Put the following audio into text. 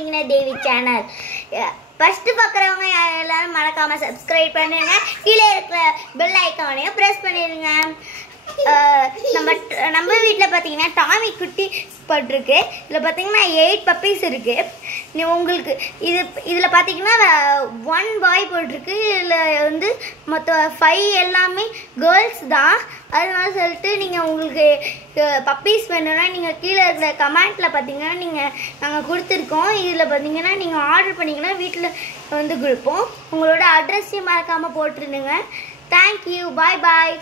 பார்த்தீங்கன்னா தேவி channel. First பார்க்குறவங்க எல்லாரும் மறக்காம சப்ஸ்கிரைப் பண்ணுங்க. கீழே இருக்கிற பெல் ஐக்கானையும் ப்ரெஸ் பண்ணிடுங்க. நம்ம வீட்டில் பார்த்தீங்கன்னா டாமி குட்டி போட்டிருக்கு. இதில் பார்த்தீங்கன்னா 8 பப்பீஸ் இருக்குது. உங்களுக்கு இதில் பார்த்தீங்கன்னா 1 பாய் போட்டிருக்கு. இதில் வந்து மொத்தம் 5 எல்லாமே கேர்ள்ஸ் தான். அதனால சொல்லிட்டு நீங்கள் உங்களுக்கு பப்பீஸ் வேணும்னா நீங்கள் கீழே இருக்கிற கமெண்ட்டில் பார்த்தீங்கன்னா நாங்கள் கொடுத்துருக்கோம். இதில் பார்த்தீங்கன்னா நீங்கள் ஆர்டர் பண்ணிங்கன்னா வீட்டில் வந்து கொடுப்போம். உங்களோட அட்ரஸையும் மறக்காமல் போட்டுருந்துங்க. தேங்க்யூ. பாய் பாய்.